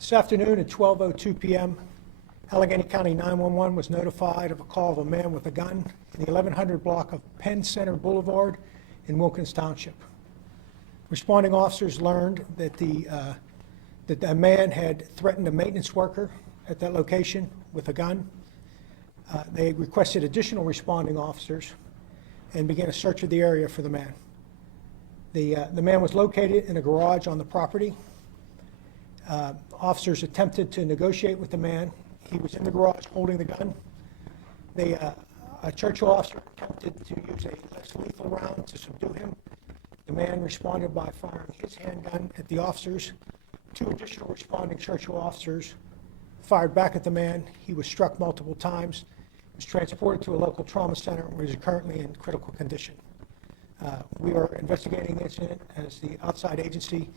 This afternoon at 12:02 p.m., Allegheny County 911 was notified of a call of a man with a gun in the 1100 block of Penn Center Boulevard in Wilkins Township. Responding officers learned that a man had threatened a maintenance worker at that location with a gun. They requested additional responding officers and began a search of the area for the man. The man was located in a garage on the property. Officers attempted to negotiate with the man. He was in the garage holding the gun. A Churchill officer attempted to use a less lethal round to subdue him. The man responded by firing his handgun at the officers. Two additional responding Churchill officers fired back at the man. He was struck multiple times. He was transported to a local trauma center where he is currently in critical condition. We are investigating the incident as the outside agency,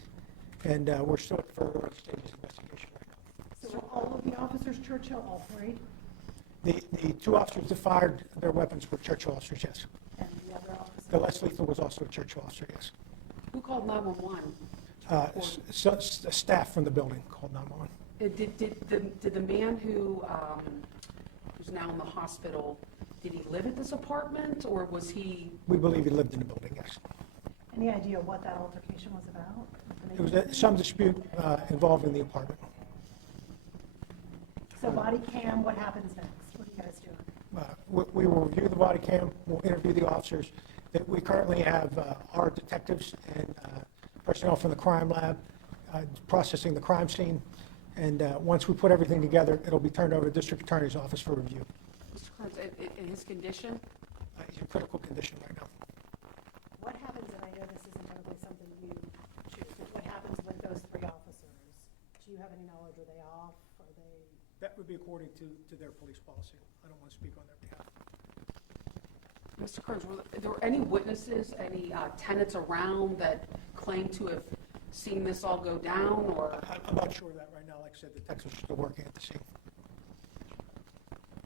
and we're still at further early stages of investigation right now. So all of the officers, Churchill, all three? The two officers that fired their weapons were Churchill officers, yes. And the other officers? The less lethal was also a Churchill officer, yes. Who called 911? Staff from the building called 911. Did the man who's now in the hospital, did he live at this apartment, or was he? We believe he lived in the building, yes. Any idea what that altercation was about? It was some dispute involving the apartment. So body cam, what happens next? What are you guys doing? We will review the body cam. We'll interview the officers. That we currently have our detectives and personnel from the crime lab processing the crime scene. And once we put everything together, it'll be turned over to the district attorney's office for review. Mr. Kearns, in his condition? He's in critical condition right now. What happens, and I know this isn't typically something you choose, but what happens with those three officers? Do you have any knowledge? Are they off? Are they? That would be according to their police policy. I don't want to speak on their behalf. Mr. Kearns, were there any witnesses, any tenants around that claim to have seen this all go down, or? I'm not sure of that right now. Like I said, the detectives are still working at the scene.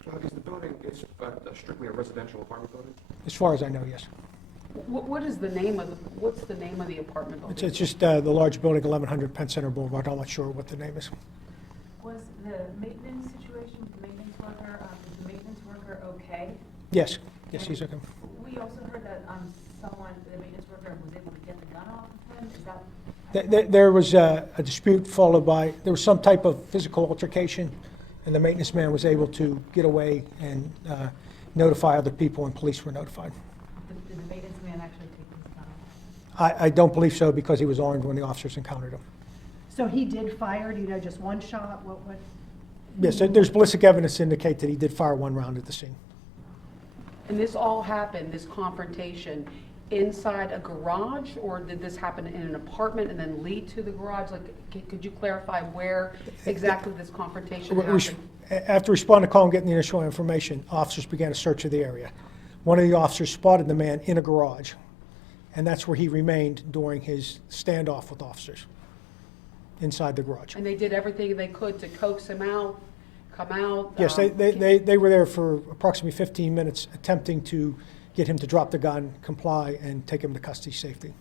So is the building strictly a residential apartment building? As far as I know, yes. What is the name of what's the name of the apartment building? It's just the large building, 1100 Penn Center Boulevard. I'm not sure what the name is. Was the maintenance situation with the maintenance worker, is the maintenance worker okay? Yes, he's okay. We also heard that the maintenance worker was able to get the gun off of him. Is that? There was a dispute followed by, there was some type of physical altercation, and the maintenance man was able to get away and notify other people, and police were notified. Did the maintenance man actually take his gun off? I don't believe so because he was armed when the officers encountered him. So he did fire, do you know, just one shot? What? Yes, there's ballistic evidence to indicate that he did fire one round at the scene. And this all happened, this confrontation, inside a garage, or did this happen in an apartment and then lead to the garage? Like, could you clarify where exactly this confrontation happened? After responding to call and getting the initial information, officers began a search of the area. One of the officers spotted the man in a garage, and that's where he remained during his standoff with officers inside the garage. And they did everything they could to coax him out, come out? Yes, they were there for approximately 15 minutes attempting to get him to drop the gun, comply, and take him to custody safely.